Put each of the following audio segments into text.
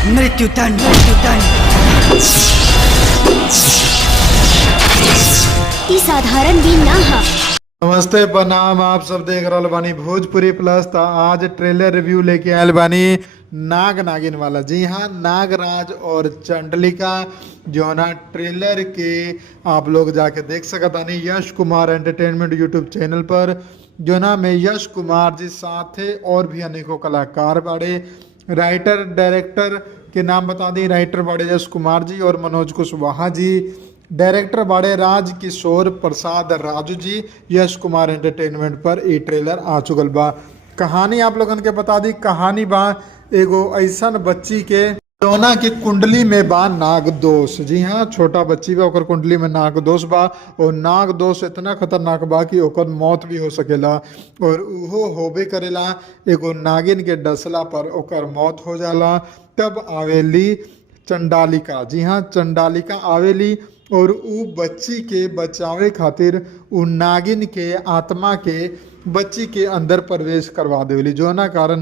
मृत्युदंड मृत्युदंड ई साधारण भी ना हा। नमस्ते प्रणाम, आप सब देख रहल बानी भोजपुरी प्लस। तो आज ट्रेलर रिव्यू लेके आयल बानी नाग नागिन वाला। जी हाँ, नागराज और चंडलिका जो ना ट्रेलर के आप लोग जाके देख सकतानी Yash Kumar entertainment YouTube channel पर। जो ना में यश कुमार जी साथे और भी अनेकों कलाकार बाड़े। राइटर डायरेक्टर के नाम बता दी, राइटर बाड़े यश कुमार जी और मनोज कुशवाहा जी। डायरेक्टर बाड़े राज किशोर प्रसाद राजू जी। यश कुमार एंटरटेनमेंट पर ई ट्रेलर आ चुकल बा। कहानी आप लोगन के बता दी, कहानी बा एगो ऐसन बच्ची के जौना के कुंडली में बा नाग दोष। जी हाँ, छोटा बच्ची बा, ओकर कुंडली में नाग दोष बा और नाग दोष इतना खतरनाक बा कि ओकर मौत भी हो सकेला। और उहो होबे करेला एगो नागिन के डसला पर ओकर मौत हो जाला। तब आवेली चंडालिका। जी हाँ, चंडालिका आवेली और उ बच्ची के बचावे खातिर उ नागिन के आत्मा के बच्ची के अंदर प्रवेश करवा देवली, जो ना कारण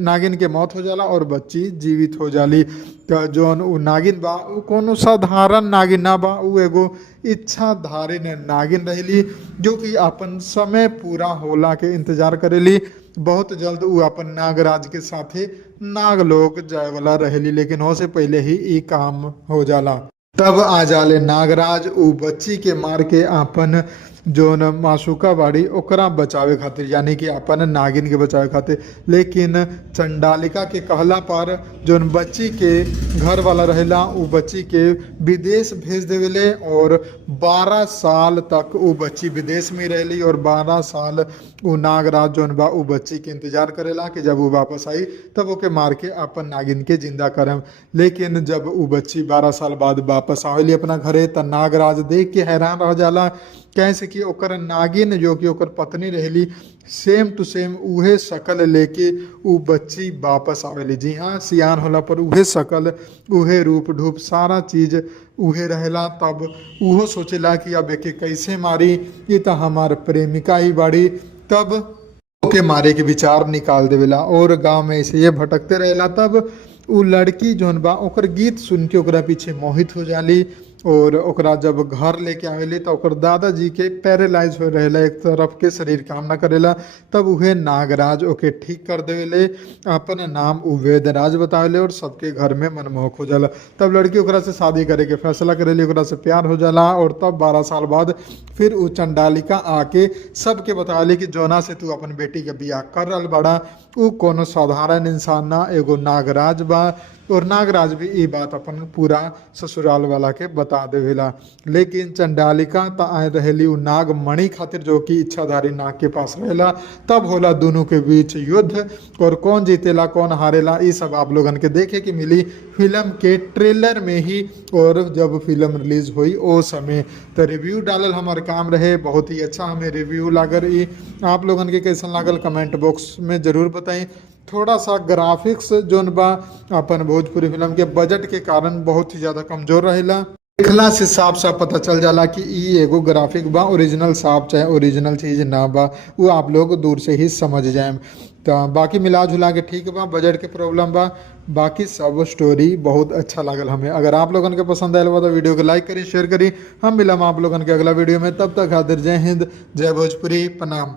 नागिन के मौत हो जाला और बच्ची जीवित हो जाली। तो जौन उ नागिन बा उ कोनो साधारण नागिन ना बा, उ एगो इच्छाधारी नागिन रहली जो कि अपन समय पूरा होला के इंतजार करेली। बहुत जल्द उ अपन नागराज के साथे नागलोक जाए वाला रहेली, लेकिन हो से पहले ही ई काम हो जाला। तब आ जाले नागराज उ बच्ची के मार के अपन जोन मासूका बाड़ी ओकरा बचावे खातिर, यानी कि अपन नागिन के बचावे खातिर। लेकिन चंडालिका के कहला पर जोन बच्ची के घर वाला रहेला उ बच्ची के विदेश भेज देवेले और 12 साल तक उ बच्ची विदेश में रहली। और 12 साल उ नागराज जोन बा उ बच्ची के इंतजार करेला कि जब उ वापस आई तब ओके मार के अपन नागिन के जिंदा करम। लेकिन जब उ बच्ची 12 साल बाद वापस आवेली अपना घरे त नागराज देख के हैरान रह जाला, कैसे कि ओकर नागिन जो कि ओकर पत्नी रहली सेम टू सेम उहे शकल लेके उ बच्ची वापस आवेली। जी हाँ, सियान होला पर उहे शकल, उहे रूप ढूप, सारा चीज उहे रहेला। तब उहो सोचेला कि अब एके कैसे मारी, ये तो हमार प्रेमिका ही बाड़ी। तब ओके मारे के विचार निकाल देवेला और गांव में ऐसे ये भटकते रहेला। तब उ लड़की जौन बा ओकर गीत सुन के ओकरा पीछे मोहित हो जाली और ओकरा जब घर लेके आवेली तो ओकर दादाजी के पैरालाइज हो रहेला, एक तरफ के शरीर काम ना करेला। तब उहे नागराज ओके ठीक कर देवेले, अपन नाम उ वेदराज बतावेले और सबके घर में मनमोहक हो जाला। तब लड़की ओकरा से शादी करे के फैसला करेली, ओकरा से प्यार हो जाला। और तब 12 साल बाद फिर उ चंडालिका आके सबके बतावेली कि जोना से तू अपन बेटी के बियाह कर रहल बड़ा उ कोनो साधारण इंसान ना, एगो नागराज बा। और नागराज भी ये बात अपन पूरा ससुराल वाला के बता देवेला। लेकिन चंडालिका त आए रहेली उ नाग मणि खातिर जो कि इच्छाधारी नाग के पास रहेला। तब होला दोनों के बीच युद्ध और कौन जीतेला कौन हारेला ये सब आप लोगन के देखे कि मिली फिल्म के ट्रेलर में ही। और जब फिल्म रिलीज हुई ओ समय तो रिव्यू डालल हमार काम रहे। बहुत ही अच्छा हमें रिव्यू लागल। आप लोगन के कैसन लागल कमेंट बॉक्स में ज़रूर बताएं। थोड़ा सा ग्राफिक्स जोन बा अपन भोजपुरी फिल्म के बजट के कारण बहुत ही ज़्यादा कमज़ोर रहेला। देखला से साफ साफ पता चल जाला कि ई एगो ग्राफिक बा, ओरिजिनल साफ चाहे ओरिजिनल चीज़ ना बा, वो आप लोग दूर से ही समझ जाए। तो बाकी मिला जुला के ठीक बा, बजट के प्रॉब्लम बा, बाकी सब स्टोरी बहुत अच्छा लागल हमें। अगर आप लोगन के पसंद आयल बा तो वीडियो को लाइक करी, शेयर करी। हम मिलम आप लोगन के अगला वीडियो में, तब तक खातिर जय हिंद, जय भोजपुरी, प्रणाम।